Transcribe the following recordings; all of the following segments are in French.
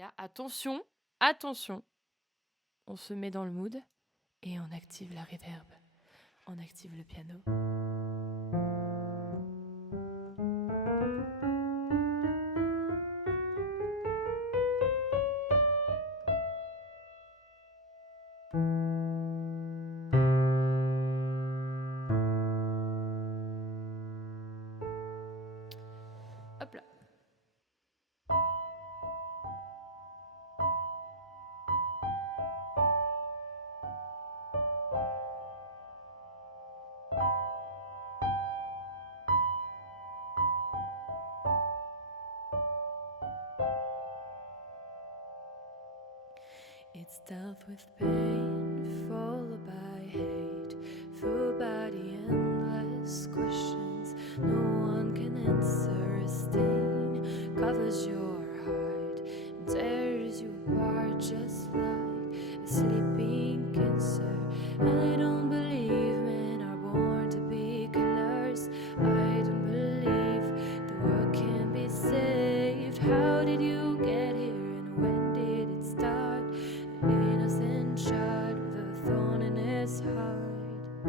là, attention, attention, on se met dans le mood et on active la reverb, on active le piano. Hop là. It's dealt with pain, followed by hate, full body, endless questions. No one can answer. A stain covers your heart and tears you apart, just like a sleeping cancer. I don't believe men are born to be killers. I don't believe the world can be saved. How did you get here and when did it start? Innocent child with a thorn in his heart.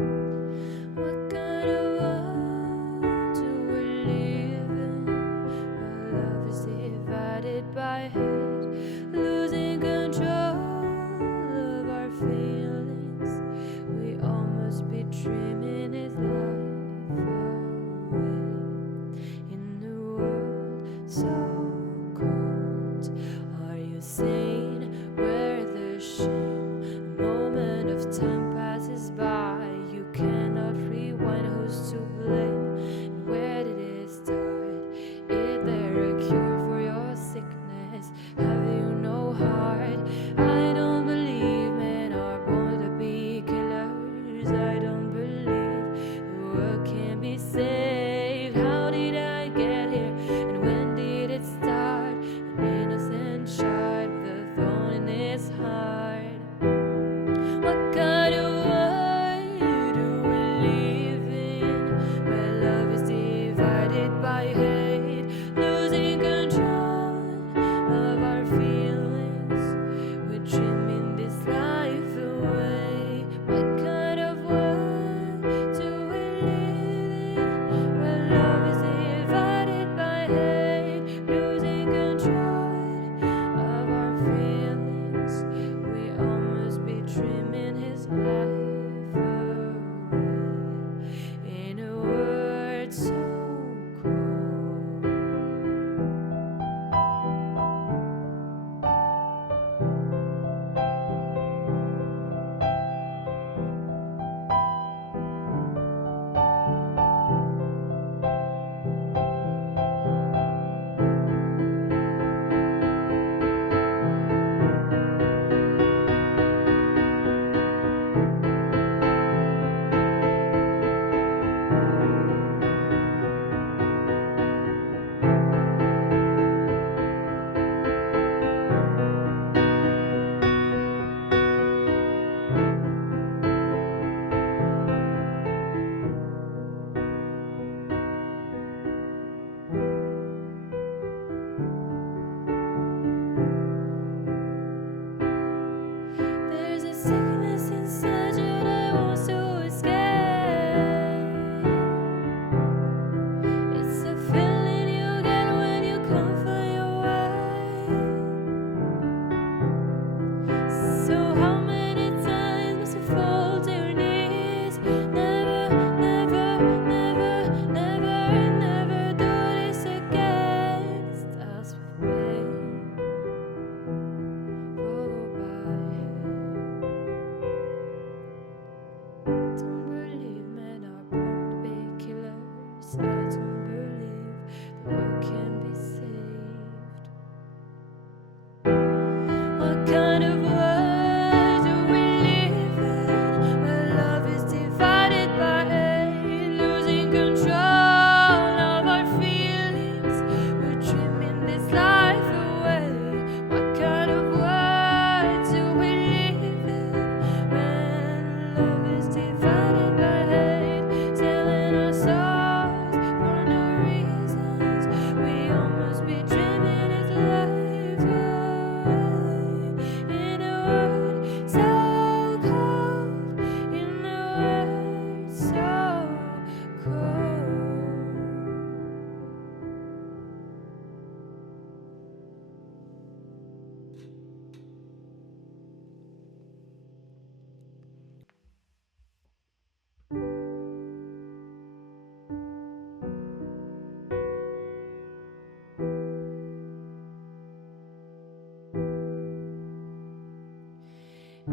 What kind of world do we live in, where love is divided by hate, losing control of our feelings? We all must be dreaming his life away in a world so cold.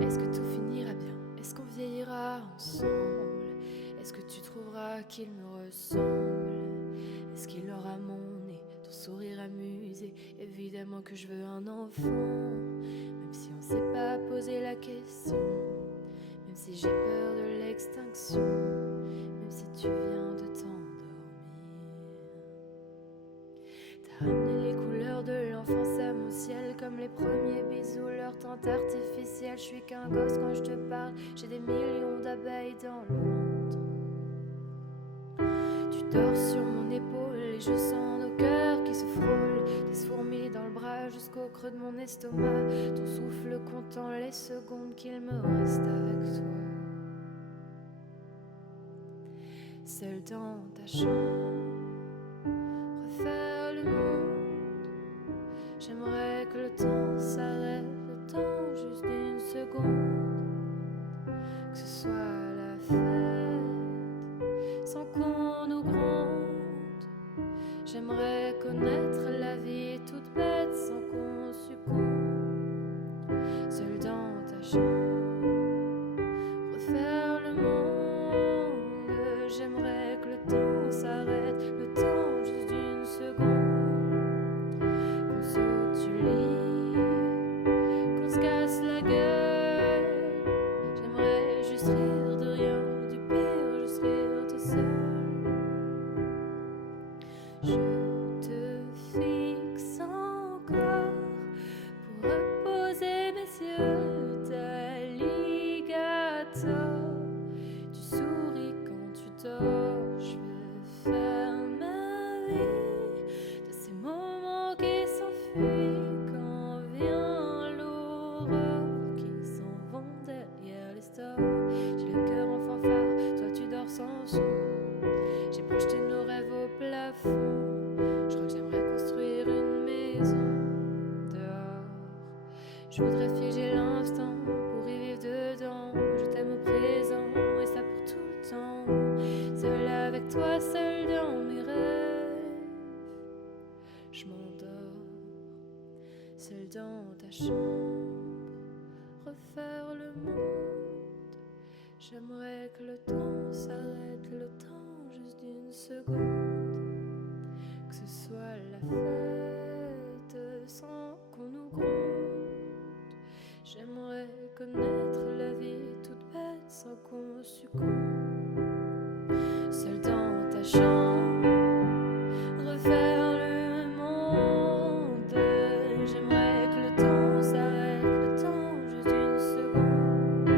Est-ce que tout finira bien? Est-ce qu'on vieillira ensemble? Est-ce que tu trouveras qu'il me ressemble? Est-ce qu'il aura mon nez, ton sourire amusé? Évidemment que je veux un enfant, même si on s'est pas posé la question, même si j'ai peur de l'extinction, même si tu viens de t'endormir. T'as ramené les couleurs de l'enfance à mon ciel, comme les premiers bisous, leur teinte artificielle. Je suis qu'un gosse quand je te parle, j'ai des millions d'abeilles dans le ventre. Tu dors sur mon épaule et je sens nos cœurs qui se frôlent, des fourmis dans le bras jusqu'au creux de mon estomac. Ton souffle comptant les secondes qu'il me reste avec toi. Seul dans ta chambre, refaire le monde. J'aimerais que le temps s'arrête, le temps juste d'une seconde. Que ce soit la fête, sans qu'on nous gronde. J'aimerais connaître la vie toute bête, sans qu'on succombe. Seul dans ta chambre, refaire le monde. J'aimerais que le temps s'arrête, le temps juste d'une seconde. Qu'on saute du lit, qu'on se casse la gueule. J'aimerais juste rire de rien, du pire, juste rire tout seul. Je te fixe encore pour reposer mes yeux d'alligator. Tu souris quand tu dors, je veux faire ma vie de ces moments qui s'enfuient quand vient l'aurore, qui s'en vont derrière les stores. J'ai le cœur en fanfare, toi tu dors sans son. J'ai projeté nos rêves au plafond. Je crois que j'aimerais construire une maison dehors. Je voudrais figer l'instant pour y vivre dedans. Je t'aime au présent et ça pour tout le temps. Seul avec toi, seul dans mes rêves. Je m'endors, seul dans ta chambre, refaire le monde. J'aimerais que le temps s'arrête, le temps juste d'une seconde. Que ce soit la fête sans qu'on nous gronde. J'aimerais connaître la vie toute bête sans qu'on succombe. Seul dans ta chambre, refaire le monde. J'aimerais que le temps s'arrête, le temps juste d'une seconde.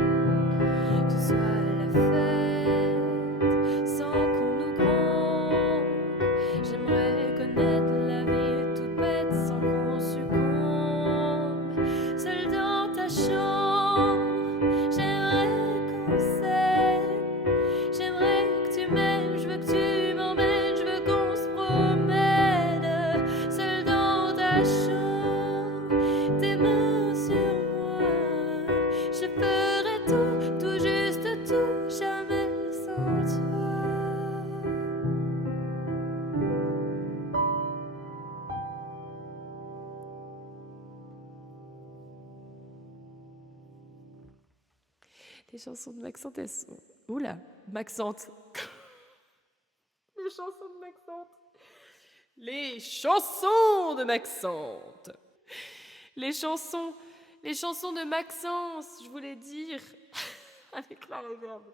Que ce soit la fête sans qu'on nous gronde. J'aimerais connaître la vie toute bête sans qu'on succombe. Seul dans ta chambre, j'aimerais qu'on s'aime. J'aimerais que tu m'aimes, je veux que tu m'emmènes, je veux qu'on se promène. Seul dans ta chambre, tes mains sur moi. Je ferai tout, tout juste tout, jamais sans toi. Les chansons de Maxante, elles sont... Oula, Maxante. Les chansons de Maxante. Les chansons de Maxante. Les chansons de Maxence, je voulais dire. Avec la réverb.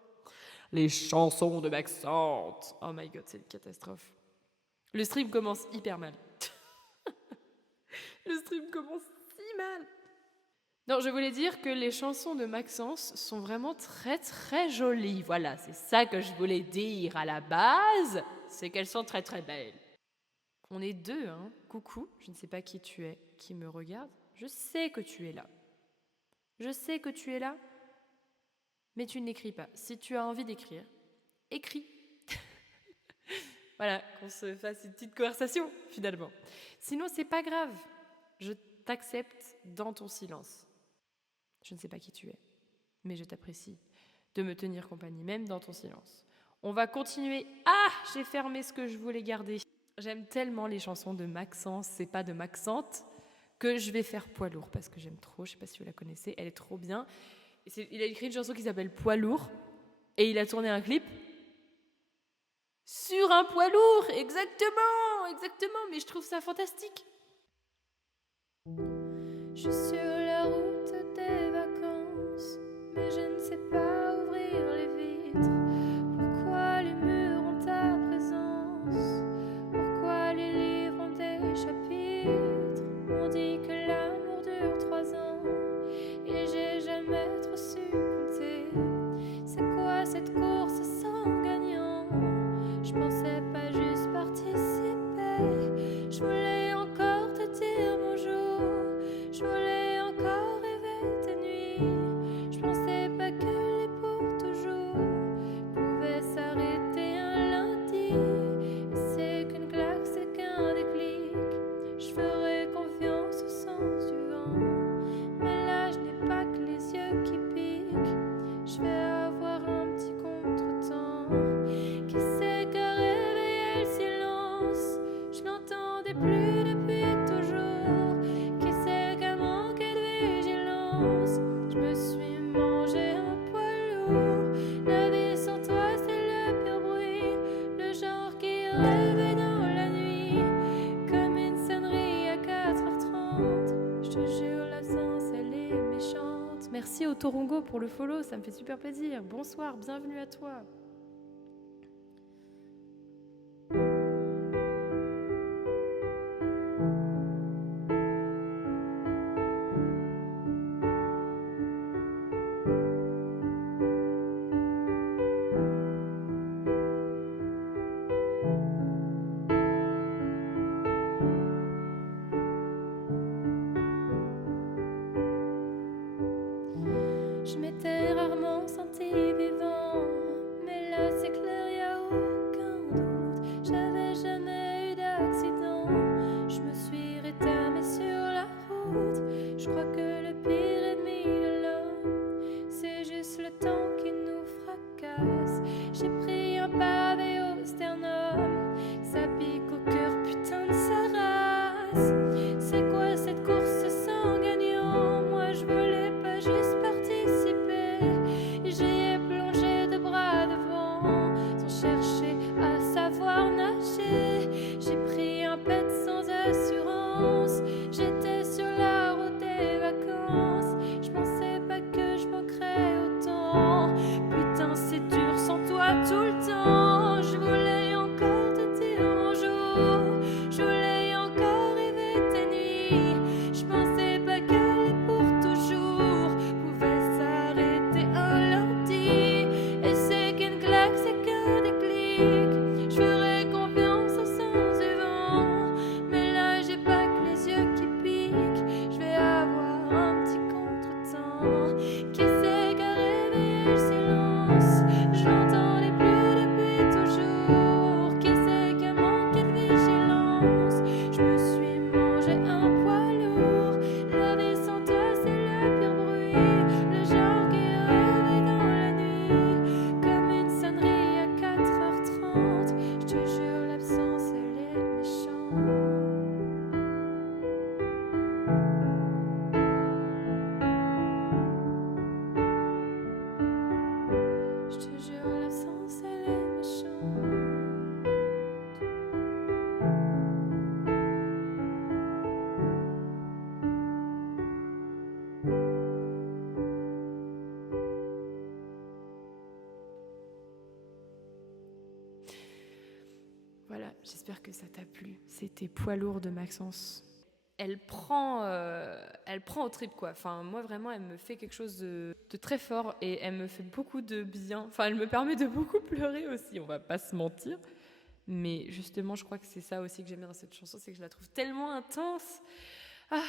Les chansons de Maxante. Oh my god, c'est une catastrophe. Le stream commence hyper mal. Le stream commence si mal. Non, je voulais dire que les chansons de Maxence sont vraiment très très jolies. Voilà, c'est ça que je voulais dire à la base, c'est qu'elles sont très très belles. On est deux, hein. Coucou, je ne sais pas qui tu es, qui me regarde. Je sais que tu es là. Je sais que tu es là, mais tu n'écris pas. Si tu as envie d'écrire, écris. Voilà, qu'on se fasse une petite conversation, finalement. Sinon, c'est pas grave. Je t'accepte dans ton silence. Je ne sais pas qui tu es, mais je t'apprécie de me tenir compagnie, même dans ton silence. On va continuer. Ah, j'ai fermé ce que je voulais garder. J'aime tellement les chansons de Maxence, c'est pas de Maxante, que je vais faire poids lourd parce que j'aime trop. Je sais pas si vous la connaissez, elle est trop bien. Il a écrit une chanson qui s'appelle Poids lourd et il a tourné un clip sur un poids lourd. Exactement. Mais je trouve ça fantastique. Je suis sur la route des vacances, mais je ne sais pas ouvrir les vitres. Pourquoi les murs ont ta présence? Pourquoi les livres ont des chapitres? On dit que l'amour dure 3 ans, et j'ai jamais trop su compter. C'est quoi cette course sans gagnant? Je pensais pas juste participer. Je voulais encore te dire bonjour. Je voulais encore rêver tes nuits. Je pensais pas que les pour toujours pouvaient s'arrêter un lundi. Et c'est qu'une claque, c'est qu'un déclic. Je ferai confiance au sens du vent. Mais là, je n'ai pas que les yeux qui piquent. Je vais avoir un petit contretemps. Qui c'est qui a réveillé le silence? Je l'entendais plus depuis toujours. Qui c'est qui a manqué de vigilance? Je me suis mangé un poids lourd. La vie sans toi, c'est le pire bruit. Le genre qui rêvait dans la nuit, comme une sonnerie à 4h30. Je te jure, l'absence, elle est méchante. Merci au Torongo pour le follow, ça me fait super plaisir. Bonsoir, bienvenue à toi. Je m'étais rarement senti vivant, mais là c'est clair, y a aucun doute. J'avais jamais eu d'accident, je me suis rétamée sur la route. Je crois que le pire ennemi de l'homme, c'est juste le temps qui nous fracasse. J'ai pris un pavé au sternum, ça pique au cœur, putain de sa race. C'est quoi cette course sans gagnant? Moi je voulais pas juste participer. J'y ai plongé de bras devant, sans chercher à savoir nager. J'ai pris un pet sans assurance. J'étais sur la route des vacances. Je pensais pas que je manquerais autant. Putain, c'est dur sans toi tout le temps. Je voulais encore te dire bonjour. Je voulais encore rêver tes nuits. Je pensais pas que les pour toujours pouvaient s'arrêter un lundi. Et c'est qu'une claque, c'est qu'un déclic. Je ferai confiance au sens du vent. Mais là, j'ai pas que les yeux qui piquent. Je vais avoir un petit contretemps. Qui c'est qui a réveillé le silence? Je l'entendais plus depuis toujours. Qui c'est qui a manqué de vigilance? Je me suis mangé un poids lourd. La vie sans toi, c'est le pire bruit. Le genre qui réveille dans la nuit, comme une sonnerie à 4h30. Je te jure, l'absence, elle est méchante. Je te jure, l'absence, elle est méchante. Voilà, j'espère que ça t'a plu. C'était Poids lourd de Maxence. Elle prend au trip, quoi. Enfin, moi, vraiment, elle me fait quelque chose de très fort et elle me fait beaucoup de bien. Enfin, elle me permet de beaucoup pleurer aussi, on va pas se mentir. Mais justement, je crois que c'est ça aussi que j'aime bien dans cette chanson, c'est que je la trouve tellement intense. Ah,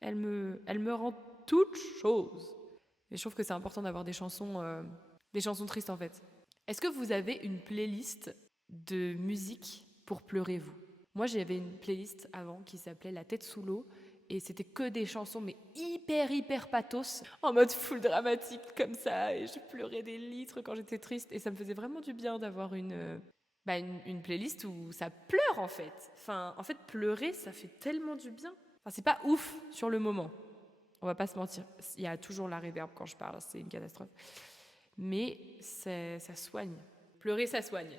elle me rend toute chose. Et je trouve que c'est important d'avoir des chansons tristes, en fait. Est-ce que vous avez une playlist de musique pour pleurer, vous? Moi, j'avais une playlist avant qui s'appelait La tête sous l'eau et c'était que des chansons mais hyper pathos, en mode full dramatique comme ça, et je pleurais des litres quand j'étais triste et ça me faisait vraiment du bien d'avoir une playlist où ça pleure en fait. Enfin, en fait, pleurer, ça fait tellement du bien. Enfin, c'est pas ouf sur le moment. On va pas se mentir. Il y a toujours la réverb quand je parle, c'est une catastrophe. Mais ça soigne. Pleurer, ça soigne.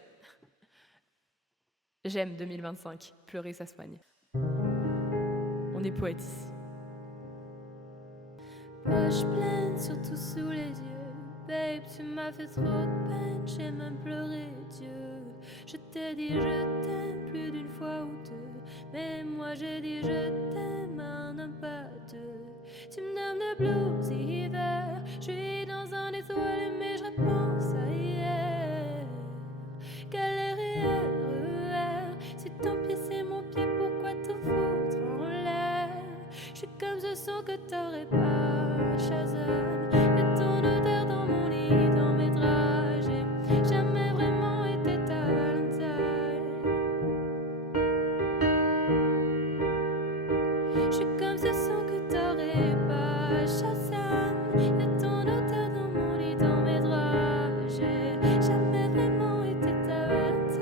J'aime 2025. Pleurer, ça soigne. On est poète ici. Poche pleine, surtout sous les yeux. Babe, tu m'as fait trop de peine, j'ai même pleuré, Dieu. Je t'ai dit je t'aime plus d'une fois ou deux. Mais moi j'ai dit je t'aime, un homme pas deux. Tu me donnes de blues hiver. Je suis dans un étoile, mais je repense à hier. Galère et RER. Si ton pied c'est mon pied, pourquoi te foutre en l'air? Je suis comme ce son que t'aurais pas, Shazam. Y'a ton odeur dans mon lit, dans mes draps. J'ai jamais vraiment été ta Valentine. Je suis comme ce son que t'aurais pas, Shazam. Y'a ton odeur dans mon lit, dans mes draps. J'ai jamais vraiment été ta Valentine.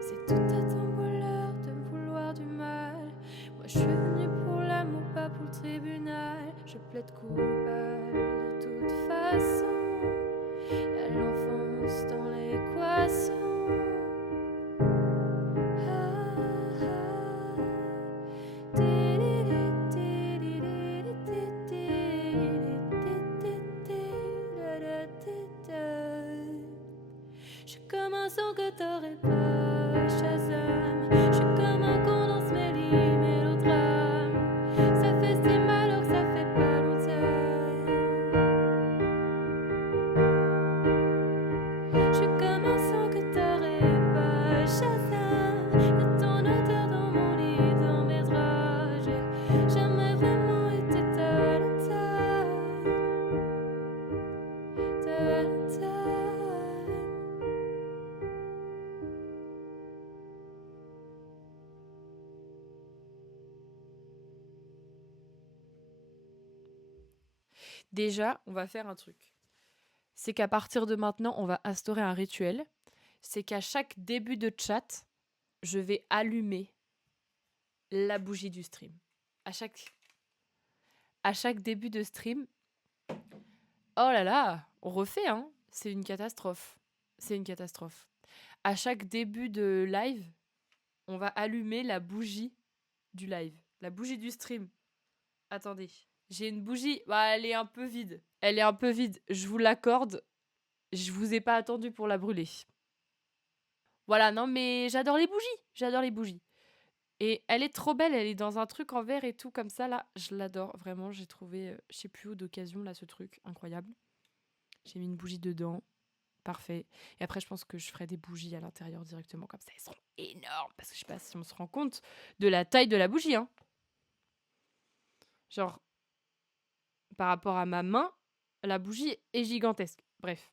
C'est tout à ton voleur de me vouloir du mal. Moi je suis venue pour l'amour, pas pour le tribunal. Je plaide coupable de toute façon. Y'a l'enfance dans l'équation. Ah, ah. Je suis comme un son que t'aurais pas, Shazam. Je suis comme un con dans ce mélodrame. Ça fait si mal alors que ça fait pas longtemps. Je suis comme un son que t'aurais pas, Shazam. Y'a ton odeur dans mon lit, dans mes draps. J'ai jamais vraiment été ta Valentine. Ta Valentine. Déjà, on va faire un truc. C'est qu'à partir de maintenant, on va instaurer un rituel. C'est qu'à chaque début de chat, je vais allumer la bougie du stream. À chaque début de stream. Oh là là, on refait, hein. C'est une catastrophe. C'est une catastrophe. À chaque début de live, on va allumer la bougie du live. La bougie du stream. Attendez. J'ai une bougie. Bah, elle est un peu vide. Elle est un peu vide. Je vous l'accorde. Je vous ai pas attendu pour la brûler. Voilà, non, mais j'adore les bougies. J'adore les bougies. Et elle est trop belle. Elle est dans un truc en verre et tout, comme ça, là. Je l'adore. Vraiment, j'ai trouvé, je sais plus où d'occasion, là, ce truc. Incroyable. J'ai mis une bougie dedans. Parfait. Et après, je pense que je ferai des bougies à l'intérieur directement. Comme ça, elles seront énormes. Parce que je sais pas si on se rend compte de la taille de la bougie, hein. Genre, par rapport à ma main, la bougie est gigantesque. Bref,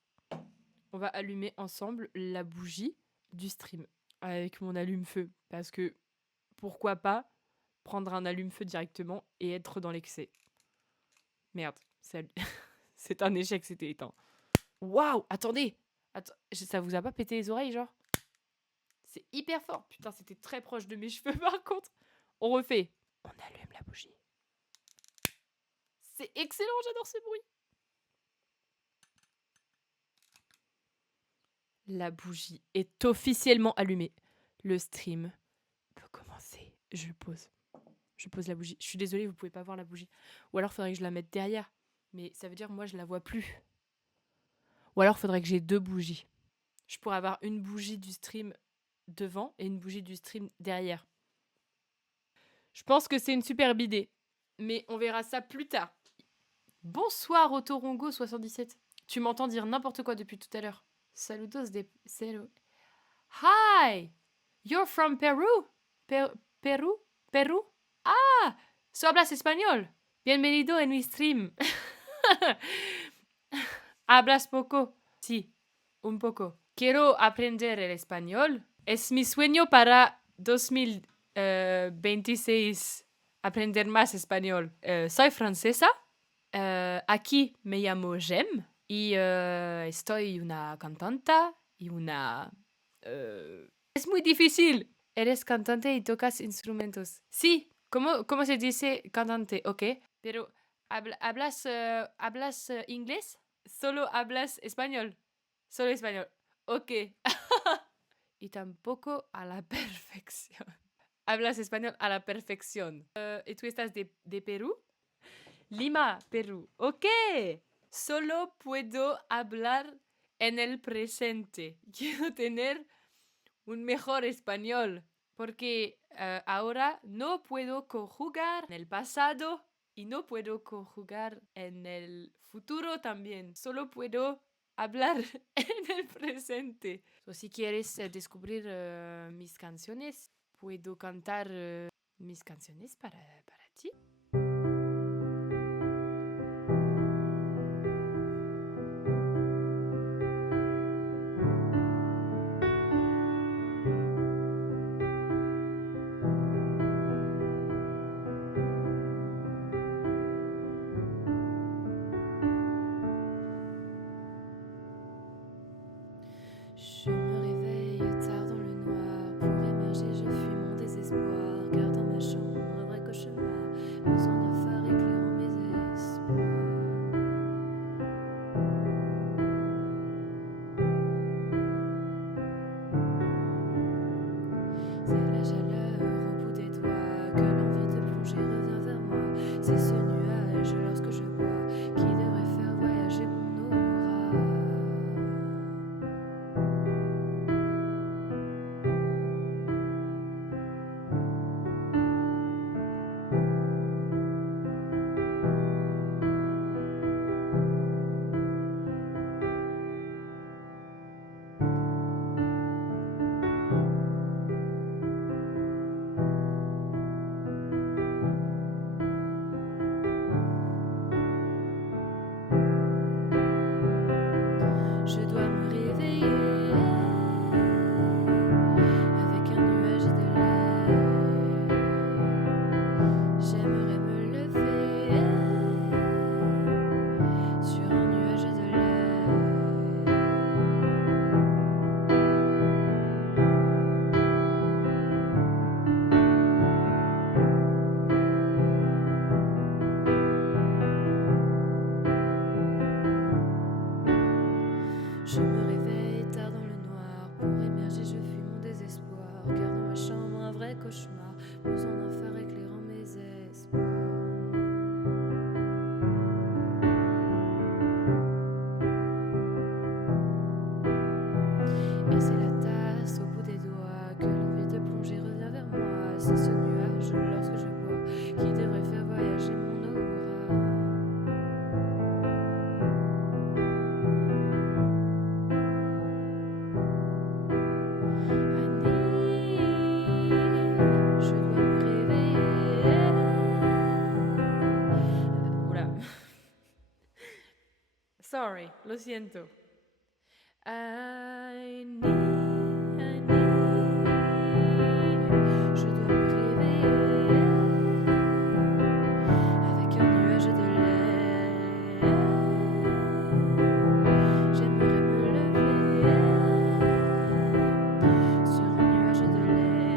on va allumer ensemble la bougie du stream avec mon allume-feu. Parce que, pourquoi pas prendre un allume-feu directement et être dans l'excès. Merde, c'est un échec, c'était éteint. Waouh, attendez. Ça vous a pas pété les oreilles, genre? C'est hyper fort. Putain, c'était très proche de mes cheveux, par contre. On refait. On allume la bougie. C'est excellent, j'adore ce bruit. La bougie est officiellement allumée. Le stream peut commencer. Je pose la bougie. Je suis désolée, vous pouvez pas voir la bougie. Ou alors, faudrait que je la mette derrière. Mais ça veut dire, moi, je la vois plus. Ou alors, faudrait que j'ai 2 bougies. Je pourrais avoir une bougie du stream devant et une bougie du stream derrière. Je pense que c'est une superbe idée. Mais on verra ça plus tard. Bonsoir, Otorongo77. Tu m'entends dire n'importe quoi depuis tout à l'heure. Saludos de... Hi! You're from Peru? Peru? Peru? Ah! ¿So hablas español? Bienvenido en mi stream. ¿Hablas poco? Sí, un poco. Quiero aprender el español. Es mi sueño para 2026 aprender más español. Soy francesa. Aquí me llamo Jem. Y estoy una cantante y una... es muy difícil. Eres cantante y tocas instrumentos. Sí, ¿cómo se dice cantante? Ok, pero ¿hablas inglés? ¿Solo hablas español? Solo español. Ok. Y tampoco a la perfección. Hablas español a la perfección. ¿Y tú estás de Perú? Lima, Perú. Ok. Solo puedo hablar en el presente. Quiero tener un mejor español. Porque ahora no puedo conjugar en el pasado y no puedo conjugar en el futuro también. Solo puedo hablar en el presente. So, si quieres descubrir mis canciones, puedo cantar mis canciones para ti. Je me réveille tard dans le noir. Pour émerger, je fuis mon désespoir. Car dans ma chambre, un vrai cauchemar. Besoin d'un phare éclairant mes espoirs. C'est la chaleur au bout des doigts que l'envie de plonger revient vers moi. C'est ce nuage lorsque je bois qui devrait faire voyager mon aura. Je dois me réveiller avec un nuage de lait. J'aimerais me lever sur un nuage de lait. Je me réveille tard dans le noir. Pour émerger, je fuis mon désespoir. Car dans ma chambre, un vrai cauchemar. Besoin d'un phare éclairant mes espoirs. Et c'est la tasse au bout des doigts que l'envie de plonger revient vers moi. C'est ce nuage lorsque je bois qui devrait faire voyager mon aura. Je dois me réveiller. Oula. Sorry, lo siento. I need. Je dois me réveiller avec un nuage de lait. J'aimerais me lever sur un nuage de lait.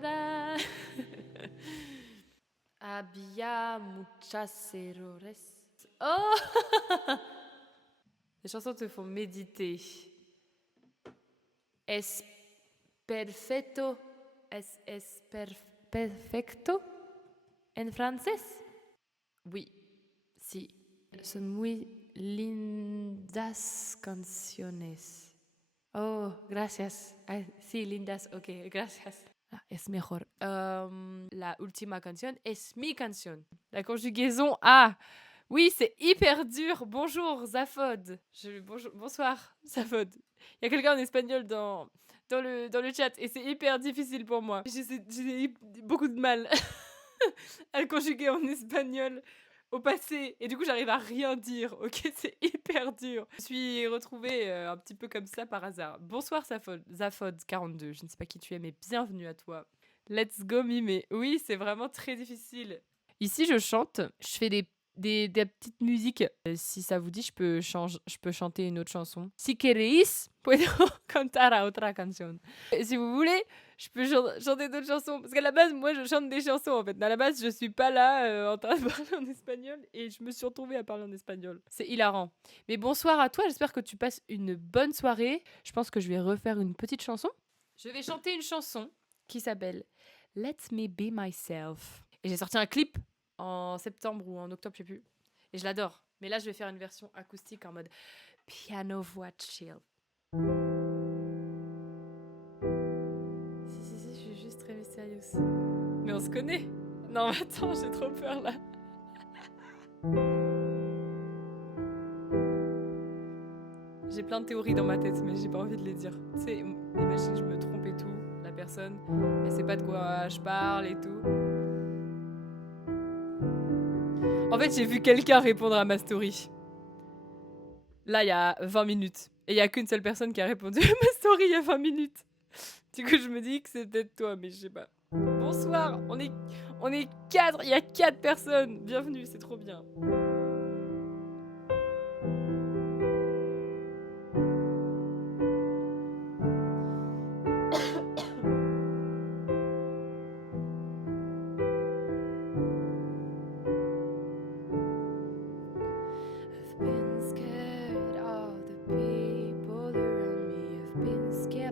tada. Había muchas errores. Oh. Les chansons te font méditer. Es perfecto. Es perfecto en francés? Oui, si. Son muy lindas canciones. Oh, gracias. Ah, sí, lindas, ok, gracias. Ah, es mejor. La última canción es mi canción. La conjugaison A. Oui, c'est hyper dur. Bonjour, Zafod. Bonsoir, Zafod. Il y a quelqu'un en espagnol dans le chat et c'est hyper difficile pour moi. J'ai beaucoup de mal à le conjuguer en espagnol au passé et du coup j'arrive à rien dire, ok, c'est hyper dur. Je me suis retrouvée un petit peu comme ça par hasard. Bonsoir Zafod 42, je ne sais pas qui tu es mais bienvenue à toi. Let's go Mimé. Oui, c'est vraiment très difficile. Ici je chante, je fais des petites musiques. Si ça vous dit, je peux chanter une autre chanson. Si queréis, puedo cantar a otra canción. Et si vous voulez, je peux chanter d'autres chansons. Parce qu'à la base, moi, je chante des chansons, en fait. À la base, je suis pas là en train de parler en espagnol. Et je me suis retrouvée à parler en espagnol. C'est hilarant. Mais bonsoir à toi. J'espère que tu passes une bonne soirée. Je pense que je vais refaire une petite chanson. Je vais chanter une chanson qui s'appelle Let Me Be Myself. Et j'ai sorti un clip en septembre ou en octobre, je sais plus. Et je l'adore. Mais là, je vais faire une version acoustique en mode piano voix chill. Si, je suis juste très mystérieuse. Mais on se connaît. Non, mais attends, j'ai trop peur là. J'ai plein de théories dans ma tête, mais j'ai pas envie de les dire. Tu sais, imagine, je me trompe et tout. La personne, elle sait pas de quoi je parle et tout. En fait, j'ai vu quelqu'un répondre à ma story. Là, il y a 20 minutes. Et il y a qu'une seule personne qui a répondu à ma story il y a 20 minutes. Du coup, je me dis que c'est peut-être toi, mais je sais pas. Bonsoir, on est 4, il y a 4 personnes. Bienvenue, c'est trop bien.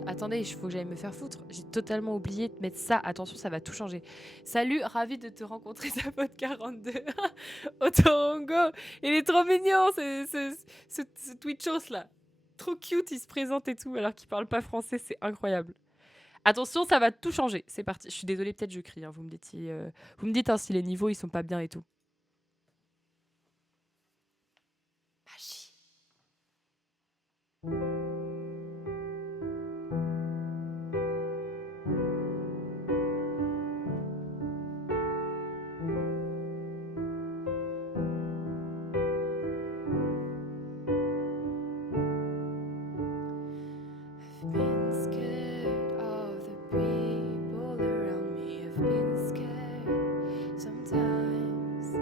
Attendez, il faut que j'aille me faire foutre. J'ai totalement oublié de mettre ça. Attention, ça va tout changer. Salut, ravi de te rencontrer, Zafod 42. Otorongo, il est trop mignon, ce Twitchos là. Trop cute, il se présente et tout, alors qu'il parle pas français, c'est incroyable. Attention, ça va tout changer. C'est parti. Je suis désolée, peut-être je crie. Hein. Vous me dites si les niveaux ils sont pas bien et tout. Magie. Sometimes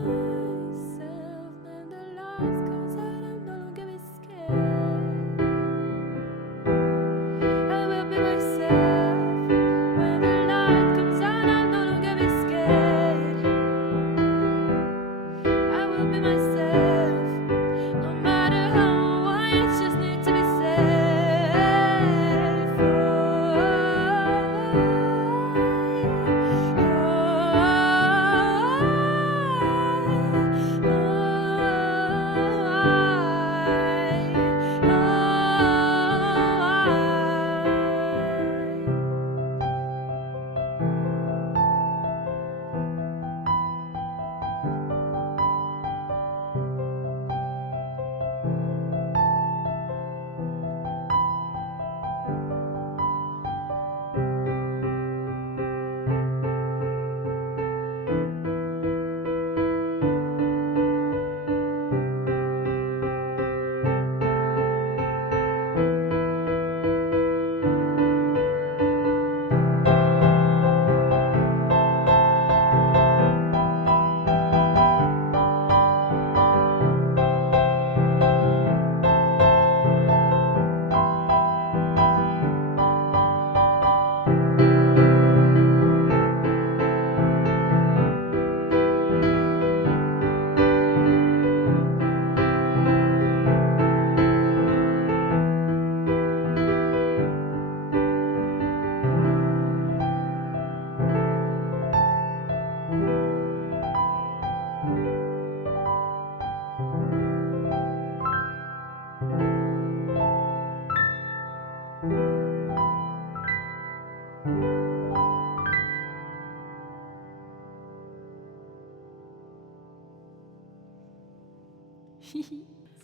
myself. When the light comes out, I'm no longer be scared. I will be myself. When the light comes out, I'm no longer be scared. I will be myself. No matter how I just need to be safe.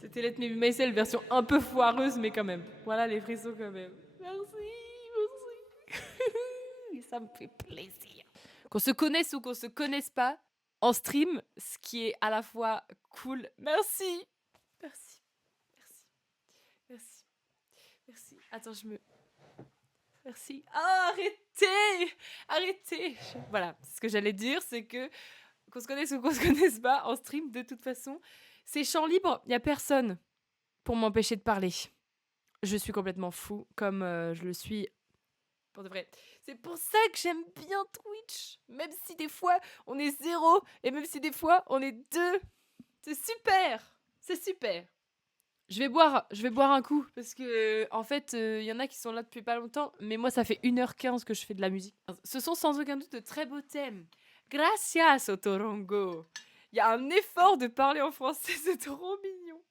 C'était Let Me Be Myself, version un peu foireuse, mais quand même. Voilà les frissons quand même. Merci. Ça me fait plaisir. Qu'on se connaisse ou qu'on se connaisse pas, en stream, ce qui est à la fois cool. Merci. Attends, Merci. Ah, arrêtez. Voilà, ce que j'allais dire, c'est que qu'on se connaisse ou qu'on se connaisse pas, en stream, de toute façon, c'est champ libre, il y a personne pour m'empêcher de parler. Je suis complètement fou, comme je le suis pour de vrai. C'est pour ça que j'aime bien Twitch, même si des fois on est 0 et même si des fois on est 2. C'est super. Je vais boire un coup parce que en fait, y en a qui sont là depuis pas longtemps, mais moi ça fait 1h15 que je fais de la musique. Ce sont sans aucun doute de très beaux thèmes. Gracias, Otorongo. Il y a un effort de parler en français, c'est trop mignon.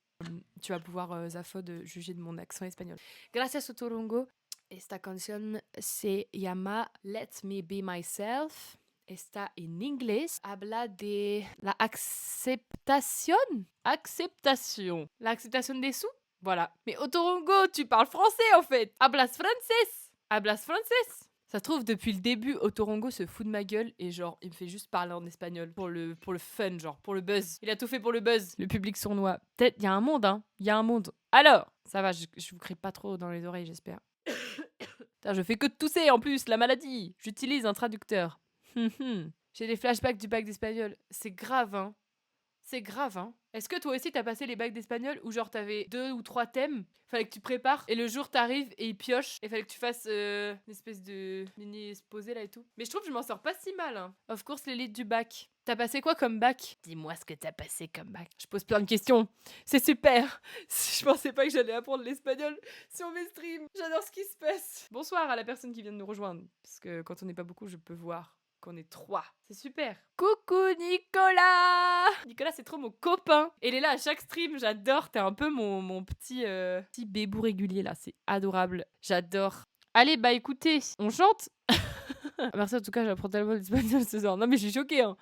Tu vas pouvoir, Zafo, de juger de mon accent espagnol. Gracias, Otorongo. Esta canción se llama Let Me Be Myself. Está en inglés. Habla de la acceptación. La acceptation des sous. Voilà. Mais Otorongo, tu parles français en fait. Hablas francés. Ça se trouve, depuis le début, Otorongo se fout de ma gueule et genre, il me fait juste parler en espagnol pour le fun, genre, pour le buzz. Il a tout fait pour le buzz. Le public sournois. Peut-être, il y a un monde, hein. Il y a un monde. Alors, ça va, je vous crie pas trop dans les oreilles, j'espère. Putain, je fais que de tousser en plus, la maladie. J'utilise un traducteur. J'ai des flashbacks du bac d'espagnol. C'est grave, hein. Est-ce que toi aussi t'as passé les bacs d'espagnol où genre t'avais 2 ou 3 thèmes, fallait que tu prépares et le jour t'arrives et il pioche et fallait que tu fasses une espèce de mini exposé là et tout. Mais je trouve que je m'en sors pas si mal, hein. Of course, l'élite du bac. T'as passé quoi comme bac? Dis-moi ce que t'as passé comme bac. Je pose plein de questions. C'est super. Je pensais pas que j'allais apprendre l'espagnol sur mes streams. J'adore ce qui se passe. Bonsoir à la personne qui vient de nous rejoindre. Parce que quand on n'est pas beaucoup, je peux voir qu'on est 3. C'est super. Coucou Nicolas. Nicolas, c'est trop mon copain. Et il est là à chaque stream, j'adore. T'es un peu mon petit bébou régulier là, c'est adorable. J'adore. Allez, bah écoutez, on chante. Merci en tout cas, j'apprends tellement l'espagnol ce soir. Non mais je suis choquée, hein.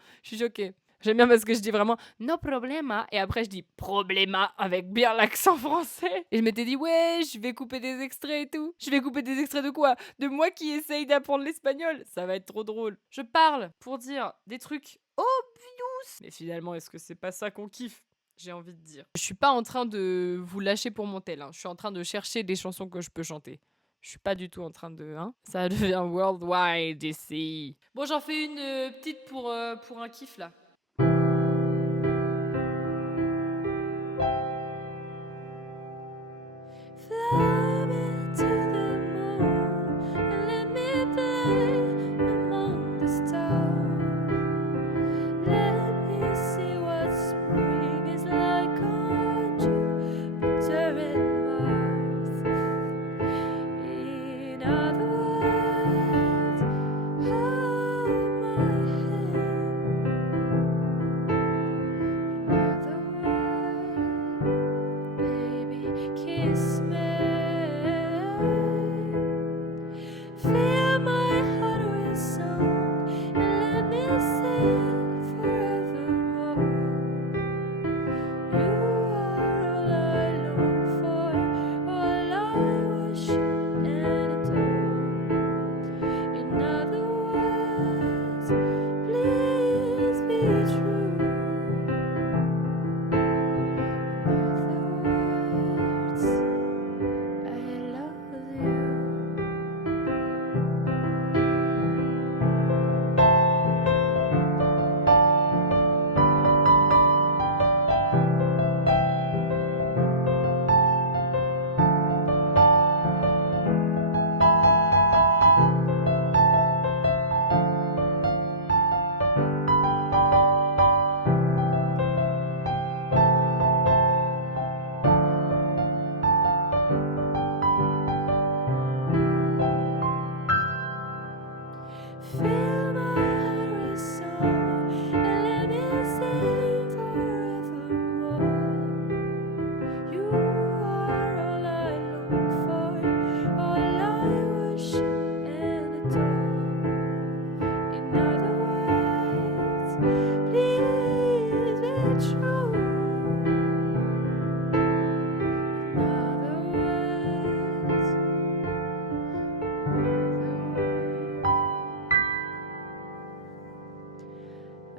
J'aime bien parce que je dis vraiment no problema et après je dis problema avec bien l'accent français. Et je m'étais dit ouais, je vais couper des extraits et tout. Je vais couper des extraits de quoi? De moi qui essaye d'apprendre l'espagnol. Ça va être trop drôle. Je parle pour dire des trucs obvious. Mais finalement, est-ce que c'est pas ça qu'on kiffe? J'ai envie de dire. Je suis pas en train de vous lâcher pour mon tel, hein. Je suis en train de chercher des chansons que je peux chanter. Je suis pas du tout en train de... Hein, ça devient worldwide ici. Bon, j'en fais une petite pour un kiff là. true. In other words,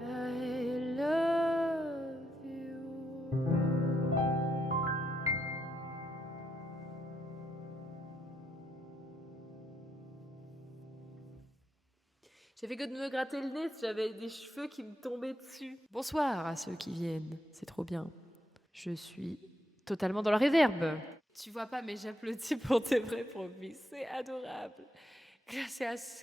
I love you. J'ai fait que de me gratter le nez, j'avais des cheveux qui me tombaient dessus. Bonsoir à ceux qui viennent, c'est trop bien. Je suis totalement dans la réverbe. Tu vois pas, mais j'applaudis pour tes vrais profits, c'est adorable. Gracias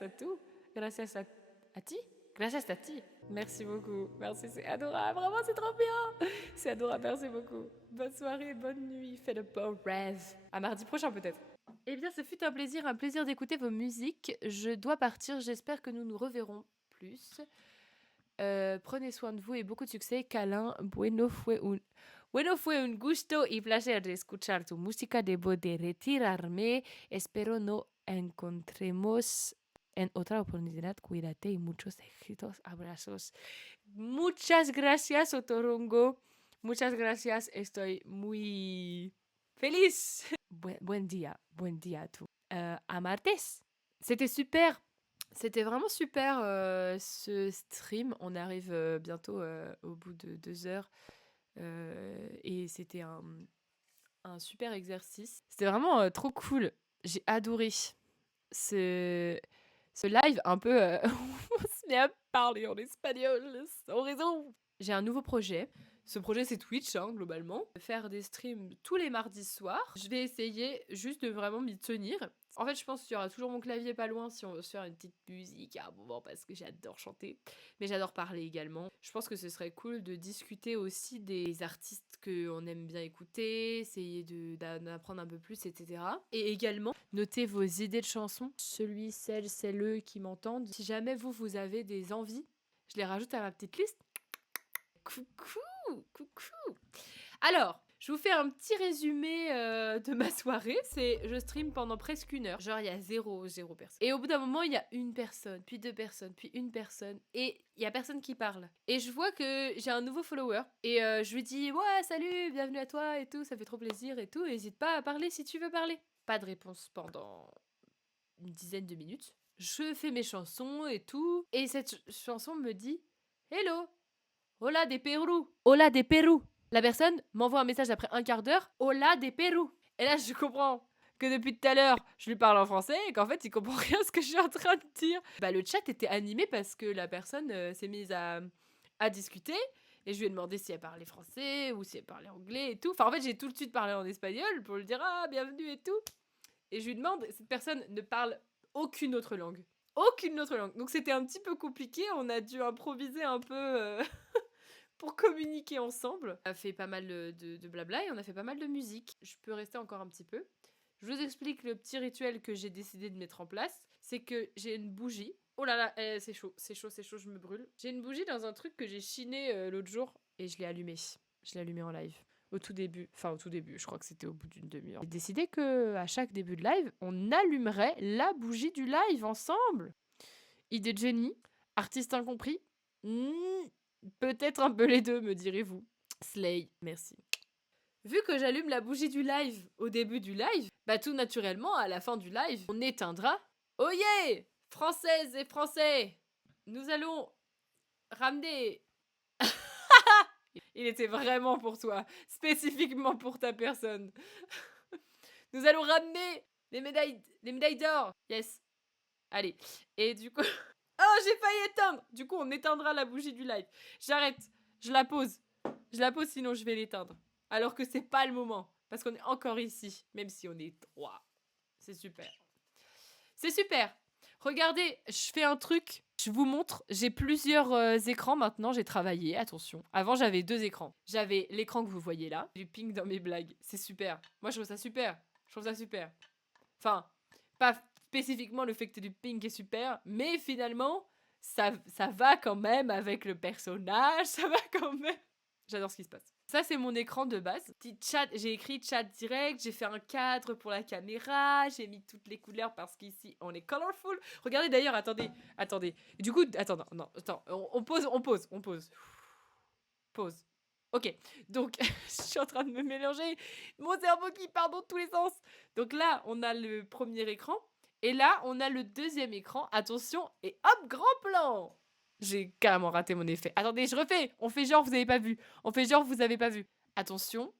a tu. Gracias a ti. Gracias a ti. Merci beaucoup. Merci, c'est adorable. Vraiment, c'est trop bien. C'est adorable, merci beaucoup. Bonne soirée, bonne nuit. Fais le beau rêve. À mardi prochain, peut-être. Eh bien, ce fut un plaisir d'écouter vos musiques. Je dois partir, j'espère que nous nous reverrons plus. Prenez soin de vous et beaucoup de succès. Câlin, bueno fue un gusto y placer de escuchar tu música. Debo de retirarme. Espero no encontremos en otra oportunidad. Cuídate y muchos éxitos. Abrazos. Muchas gracias, Otorongo. Muchas gracias. Estoy muy feliz. Buen día à tous. À martes. C'était super. C'était vraiment super ce stream. On arrive bientôt au bout de 2 heures. Et c'était un super exercice. C'était vraiment trop cool. J'ai adoré ce live un peu... on se met à parler en espagnol sans raison. J'ai un nouveau projet. Ce projet, c'est Twitch, hein, globalement. Faire des streams tous les mardis soirs. Je vais essayer juste de vraiment m'y tenir. En fait, je pense qu'il y aura toujours mon clavier pas loin si on veut se faire une petite musique à un moment parce que j'adore chanter. Mais j'adore parler également. Je pense que ce serait cool de discuter aussi des artistes qu'on aime bien écouter, essayer d'apprendre un peu plus, etc. Et également, notez vos idées de chansons. Celles qui m'entendent. Si jamais vous avez des envies, je les rajoute à ma petite liste. Coucou. Alors, je vous fais un petit résumé de ma soirée. Je stream pendant presque 1 heure. Genre, il y a zéro personne. Et au bout d'un moment, il y a une personne, puis 2 personnes, puis une personne. Et il y a personne qui parle. Et je vois que j'ai un nouveau follower. Et je lui dis, ouais, salut, bienvenue à toi et tout. Ça fait trop plaisir et tout. N'hésite pas à parler si tu veux parler. Pas de réponse pendant une dizaine de minutes. Je fais mes chansons et tout. Et cette chanson me dit, hello. Hola de Pérou. Hola de Pérou. La personne m'envoie un message après un quart d'heure. Hola de Pérou. Et là, je comprends que depuis tout à l'heure, je lui parle en français et qu'en fait, il comprend rien à ce que je suis en train de dire. Bah, le chat était animé parce que la personne s'est mise à discuter. Et je lui ai demandé si elle parlait français ou si elle parlait anglais et tout. Enfin, en fait, j'ai tout de suite parlé en espagnol pour lui dire « Ah, bienvenue » et tout. Et je lui demande, cette personne ne parle aucune autre langue. Aucune autre langue. Donc, c'était un petit peu compliqué. On a dû improviser un peu... pour communiquer ensemble. On a fait pas mal de blabla et on a fait pas mal de musique. Je peux rester encore un petit peu. Je vous explique le petit rituel que j'ai décidé de mettre en place. C'est que j'ai une bougie. Oh là là, c'est chaud, je me brûle. J'ai une bougie dans un truc que j'ai chiné l'autre jour et je l'ai allumé. Je l'ai allumé en live. Au tout début, je crois que c'était au bout d'une demi-heure. J'ai décidé que à chaque début de live, on allumerait la bougie du live ensemble. Idée de génie, artiste incompris. Peut-être un peu les deux, me direz-vous. Slay, merci. Vu que j'allume la bougie du live au début du live, bah tout naturellement, à la fin du live, on éteindra. Oh yeah! Françaises et Français, nous allons ramener... Il était vraiment pour toi, spécifiquement pour ta personne. Nous allons ramener les médailles d'or. Yes. Allez. Et du coup... Oh, j'ai failli éteindre. Du coup, on éteindra la bougie du live. J'arrête. Je la pose, sinon je vais l'éteindre. Alors que c'est pas le moment. Parce qu'on est encore ici. Même si on est 3. C'est super. C'est super. Regardez, je fais un truc. Je vous montre. J'ai plusieurs écrans maintenant. J'ai travaillé. Attention. Avant, j'avais 2 écrans. J'avais l'écran que vous voyez là. Du ping dans mes blagues. C'est super. Moi, je trouve ça super. Enfin, pas spécifiquement le fait que tu aies du ping est super, mais finalement, ça va quand même avec le personnage, ça va quand même. J'adore ce qui se passe. Ça, c'est mon écran de base. Petit chat, j'ai écrit chat direct, j'ai fait un cadre pour la caméra, j'ai mis toutes les couleurs parce qu'ici, on est colorful. Regardez d'ailleurs, attendez. Du coup, attends, on pose. Pause. Ok, donc je suis en train de me mélanger. Mon cerveau qui part dans tous les sens. Donc là, on a le premier écran. Et là, on a le deuxième écran. Attention, et hop, grand plan. J'ai carrément raté mon effet. Attendez, je refais. On fait genre, vous avez pas vu. On fait genre, vous avez pas vu. Attention,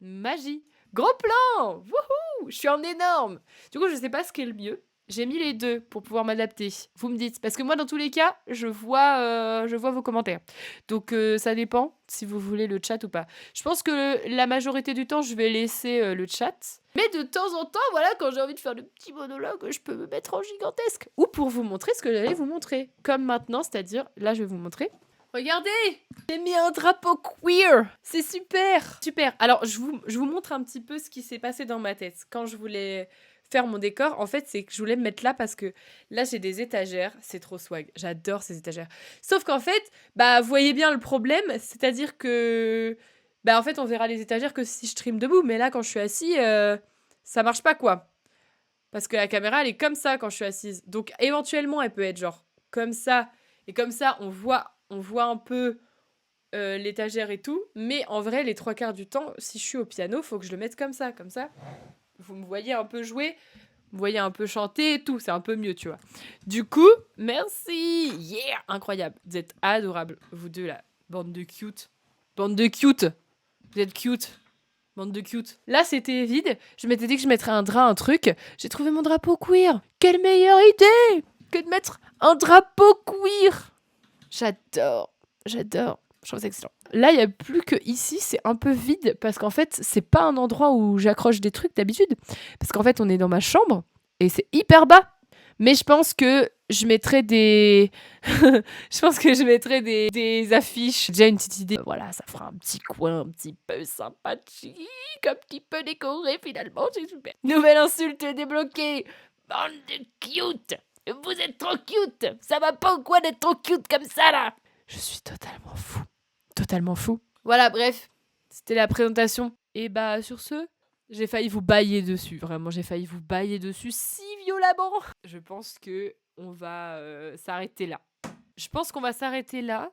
magie. Gros plan. Wouhou. Je suis en énorme. Du coup, je sais pas ce qui est le mieux. J'ai mis les deux pour pouvoir m'adapter. Vous me dites. Parce que moi, dans tous les cas, je vois vos commentaires. Donc, ça dépend si vous voulez le chat ou pas. Je pense que la majorité du temps, je vais laisser le chat. Mais de temps en temps, voilà, quand j'ai envie de faire le petit monologue, je peux me mettre en gigantesque. Ou pour vous montrer ce que j'allais vous montrer. Comme maintenant, c'est-à-dire, là, je vais vous montrer. Regardez, j'ai mis un drapeau queer. C'est super. Super. Alors, je vous montre un petit peu ce qui s'est passé dans ma tête. Quand je voulais faire mon décor, en fait, c'est que je voulais me mettre là parce que là, j'ai des étagères. C'est trop swag. J'adore ces étagères. Sauf qu'en fait, bah, vous voyez bien le problème. C'est-à-dire que, bah, en fait, on verra les étagères que si je trime debout. Mais là, quand je suis assis, ça marche pas, quoi. Parce que la caméra, elle est comme ça quand je suis assise. Donc, éventuellement, elle peut être genre comme ça. Et comme ça, on voit un peu l'étagère et tout. Mais en vrai, les 3 quarts du temps, si je suis au piano, faut que je le mette comme ça. Comme ça, vous me voyez un peu jouer, vous voyez un peu chanter et tout. C'est un peu mieux, tu vois. Du coup, merci. Yeah, incroyable. Vous êtes adorables, vous deux là. Bande de cute. Bande de cute. Vous êtes cute. Bande de cute. Là, c'était vide. Je m'étais dit que je mettrais un drap, un truc. J'ai trouvé mon drapeau queer. Quelle meilleure idée que de mettre un drapeau queer. J'adore. J'adore. Je trouve ça excellent. Là, il n'y a plus que ici, c'est un peu vide parce qu'en fait, c'est pas un endroit où j'accroche des trucs d'habitude. Parce qu'en fait, on est dans ma chambre et c'est hyper bas. Mais je pense que je mettrai des. Je pense que je mettrai des affiches. J'ai déjà une petite idée. Voilà, ça fera un petit coin un petit peu sympathique, un petit peu décoré finalement. C'est super. Nouvelle insulte débloquée. Bande de cute. Vous êtes trop cute. Ça va pas ou quoi d'être trop cute comme ça là? Je suis totalement fou. Totalement fou. Voilà, bref. C'était la présentation. Et bah, sur ce, j'ai failli vous bailler dessus. Vraiment, j'ai failli vous bailler dessus si violemment. Je pense que on va s'arrêter là. Je pense qu'on va s'arrêter là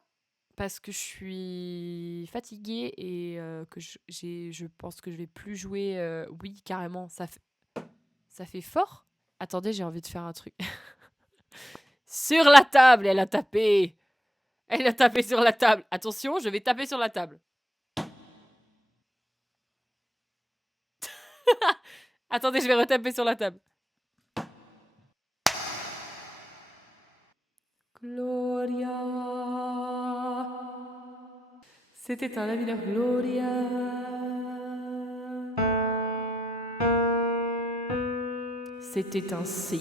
parce que je suis fatiguée et que je pense que je vais plus jouer. Oui, carrément, ça fait fort. Attendez, j'ai envie de faire un truc. Sur la table, elle a tapé. Elle a tapé sur la table. Attention, je vais taper sur la table. Attendez, je vais retaper sur la table. Gloria. C'était un laminaire Gloria. C'était un C.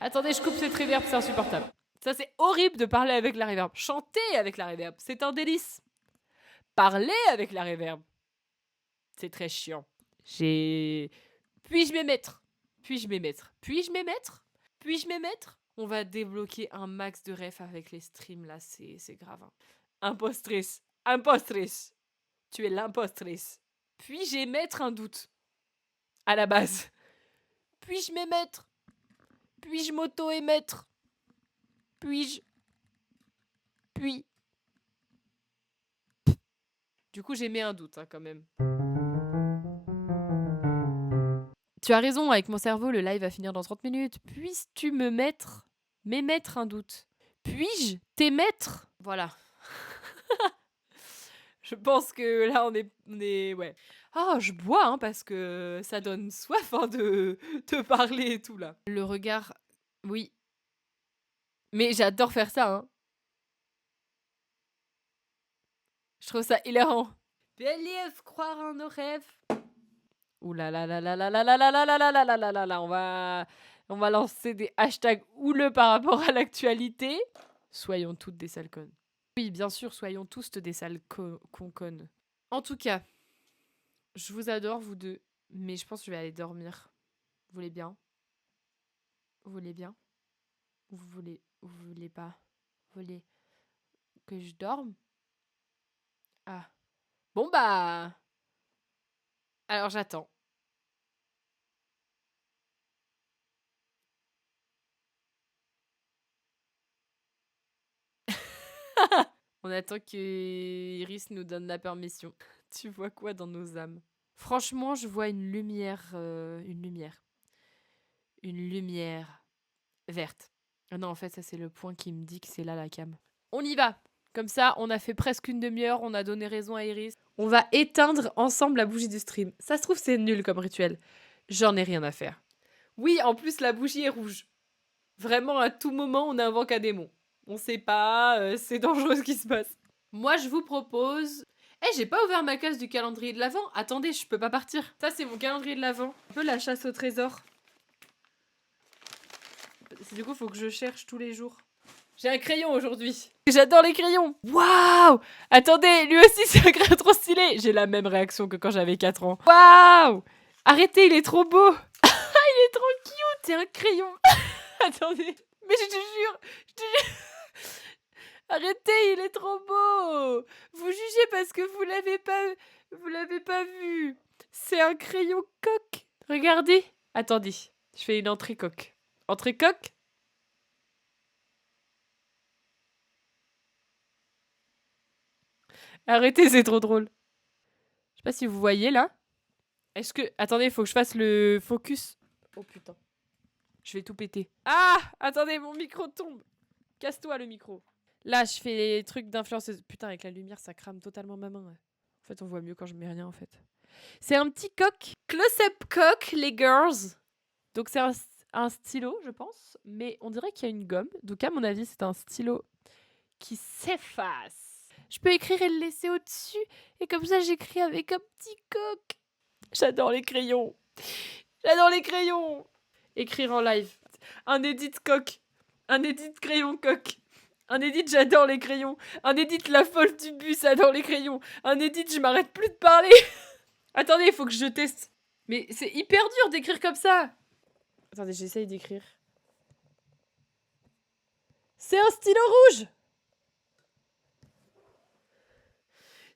Attendez, je coupe cette reverb, c'est insupportable. Ça, c'est horrible de parler avec la reverb. Chanter avec la reverb, c'est un délice. Parler avec la reverb, c'est très chiant. Puis-je m'émettre? Puis-je m'émettre? Puis-je m'émettre? Puis-je m'émettre? On va débloquer un max de refs avec les streams, là, c'est grave. Hein. Impostrice. Impostrice. Tu es l'impostrice. Puis-je émettre un doute? À la base. Puis-je m'émettre? Puis-je m'auto-émettre? Puis-je... Puis... Du coup, j'ai mis un doute, hein, quand même. Tu as raison, avec mon cerveau, le live va finir dans 30 minutes. Puisses-tu m'émettre un doute? Puis-je t'émettre? Voilà. Je pense que là, on est ouais. Ah, je bois, hein, parce que ça donne soif hein, de parler et tout, là. Le regard, oui. Mais j'adore faire ça, hein. Je trouve ça hilarant. Believe, croire en nos rêves. Ouh là là là là là là là là là là là là là là là, on va lancer des hashtags houleux par rapport à l'actualité. Soyons toutes des sales connes. Oui, bien sûr, soyons tous des sales connes. En tout cas, je vous adore, vous deux, mais je pense que je vais aller dormir. Vous voulez bien? Vous voulez bien? Vous voulez pas? Vous voulez que je dorme? Ah. Bon bah... Alors j'attends. On attend que Iris nous donne la permission. Tu vois quoi dans nos âmes? Franchement, je vois une lumière, une lumière verte. Ah non, en fait, ça c'est le point qui me dit que c'est là la cam. On y va. Comme ça, on a fait presque une demi-heure, on a donné raison à Iris. On va éteindre ensemble la bougie du stream. Ça se trouve, c'est nul comme rituel. J'en ai rien à faire. Oui, en plus, la bougie est rouge. Vraiment, à tout moment, on invoque un démon. On sait pas, c'est dangereux ce qui se passe. Moi, je vous propose... Eh, j'ai pas ouvert ma case du calendrier de l'Avent. Attendez, je peux pas partir. Ça, c'est mon calendrier de l'Avent. Un peu la chasse au trésor. Du coup, faut que je cherche tous les jours. J'ai un crayon aujourd'hui. J'adore les crayons. Waouh! Attendez, lui aussi, c'est un crayon trop stylé. J'ai la même réaction que quand j'avais 4 ans. Waouh! Arrêtez, il est trop beau. Il est trop cute. C'est un crayon. Attendez. Mais je te jure, je te jure. Arrêtez, il est trop beau. Vous jugez parce que vous l'avez pas vu. C'est un crayon coq. Regardez. Attendez, je fais une entrée coq. Entrée coq. Arrêtez, c'est trop drôle. Je sais pas si vous voyez là. Est-ce que... Attendez, il faut que je fasse le focus. Oh putain. Je vais tout péter. Ah! Attendez, mon micro tombe. Casse-toi le micro. Là, je fais les trucs d'influenceuse. Putain, avec la lumière, ça crame totalement ma main. En fait, on voit mieux quand je mets rien, en fait. C'est un petit coq. Close-up coq, les girls. Donc, c'est un stylo, je pense. Mais on dirait qu'il y a une gomme. Donc, à mon avis, c'est un stylo qui s'efface. Je peux écrire et le laisser au-dessus. Et comme ça, j'écris avec un petit coq. J'adore les crayons. J'adore les crayons. Écrire en live. Un edit coq. Un edit crayon coq. Un edit j'adore les crayons. Un edit la folle du bus adore les crayons. Un edit je m'arrête plus de parler. Attendez, il faut que je teste. Mais c'est hyper dur d'écrire comme ça. Attendez, j'essaye d'écrire. C'est un stylo rouge.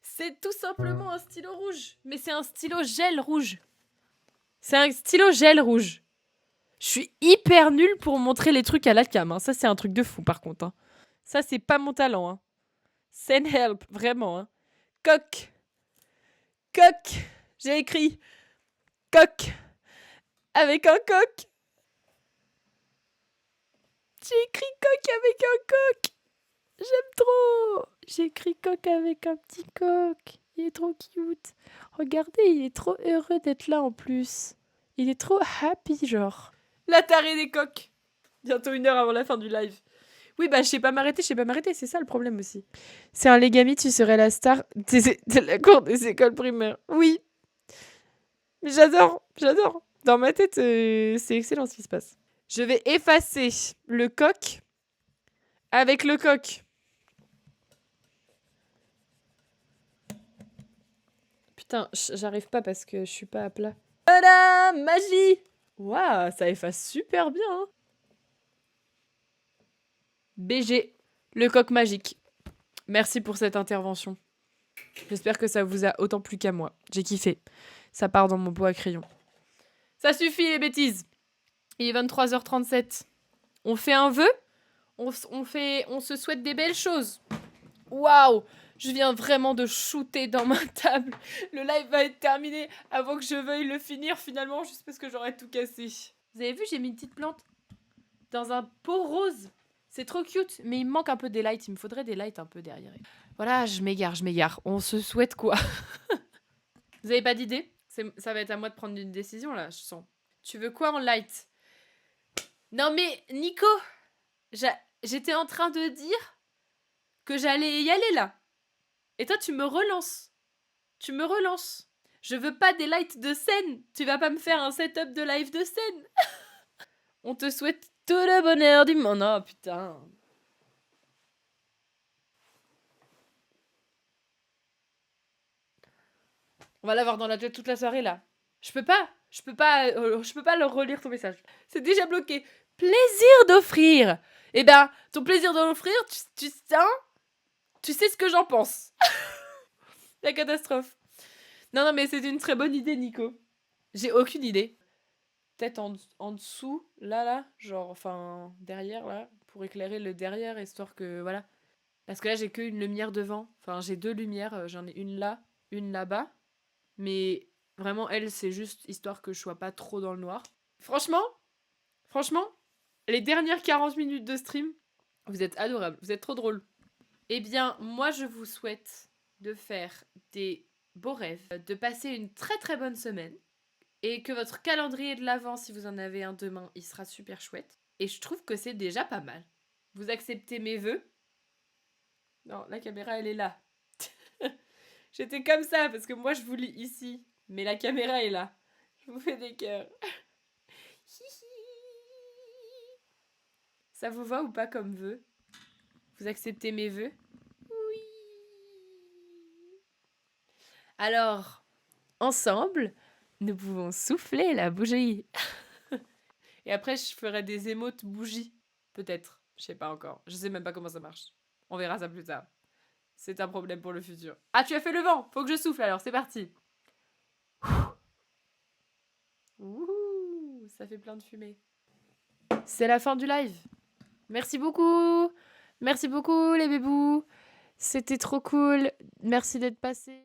C'est tout simplement un stylo rouge. Mais c'est un stylo gel rouge. C'est un stylo gel rouge. Je suis hyper nulle pour montrer les trucs à la cam. Hein. Ça, c'est un truc de fou, par contre. Hein. Ça, c'est pas mon talent. Hein. Send help, vraiment. Hein. Coq. Coq. J'ai écrit coq. Avec un coq. J'ai écrit coq avec un coq. J'aime trop. J'ai écrit coq avec un petit coq. Il est trop cute. Regardez, il est trop heureux d'être là en plus. Il est trop happy, genre. La tarée des coqs. Bientôt 1 heure avant la fin du live. Oui, bah je sais pas m'arrêter, c'est ça le problème aussi. C'est un Legami, tu serais la star de la cour des écoles primaires. Oui. Mais j'adore. Dans ma tête, c'est excellent ce qui se passe. Je vais effacer le coq avec le coq. Putain, j'arrive pas parce que je suis pas à plat. Voilà, magie. Waouh, ça efface super bien. Hein. BG, le coq magique. Merci pour cette intervention. J'espère que ça vous a autant plu qu'à moi. J'ai kiffé. Ça part dans mon pot à crayon. Ça suffit les bêtises. Il est 23h37. On fait un vœu ? On se souhaite des belles choses. Waouh! Je viens vraiment de shooter dans ma table. Le live va être terminé avant que je veuille le finir finalement, juste parce que j'aurais tout cassé. Vous avez vu, j'ai mis une petite plante dans un pot rose. C'est trop cute, mais il me manque un peu des lights. Il me faudrait des lights un peu derrière. Voilà, je m'égare. On se souhaite quoi? Vous avez pas d'idée? Ça va être à moi de prendre une décision là, je sens. Tu veux quoi en light? Non mais Nico, j'étais en train de dire que j'allais y aller là. Et toi tu me relances. Je veux pas des lights de scène. Tu vas pas me faire un setup de live de scène. On te souhaite tout le bonheur du monde. Oh putain. On va l'avoir dans la tête toute la soirée là. Je peux pas leur relire ton message. C'est déjà bloqué. Plaisir d'offrir. Eh ben, ton plaisir de l'offrir, tu sais ce que j'en pense. La catastrophe. Non, mais c'est une très bonne idée, Nico. J'ai aucune idée. Peut-être en dessous, là, genre, enfin, derrière, là, pour éclairer le derrière, histoire que, voilà. Parce que là, j'ai qu'une lumière devant. Enfin, j'ai 2 lumières. J'en ai une là, une là-bas. Mais vraiment, elle, c'est juste histoire que je sois pas trop dans le noir. Franchement, franchement, les dernières 40 minutes de stream, vous êtes adorables. Vous êtes trop drôles. Eh bien, moi, je vous souhaite de faire des beaux rêves, de passer une très très bonne semaine. Et que votre calendrier de l'avant, si vous en avez un demain, il sera super chouette. Et je trouve que c'est déjà pas mal. Vous acceptez mes vœux. Non, la caméra, elle est là. J'étais comme ça, parce que moi, je vous lis ici. Mais la caméra est là. Je vous fais des cœurs. Ça vous va ou pas comme vœu? Vous acceptez mes vœux? Oui. Alors, ensemble, nous pouvons souffler la bougie. Et après, je ferai des émotes bougies. Peut-être. Je sais pas encore. Je sais même pas comment ça marche. On verra ça plus tard. C'est un problème pour le futur. Ah, tu as fait le vent. Faut que je souffle alors. C'est parti. Ouh, ça fait plein de fumée. C'est la fin du live. Merci beaucoup. Merci beaucoup les bébous. C'était trop cool. Merci d'être passés.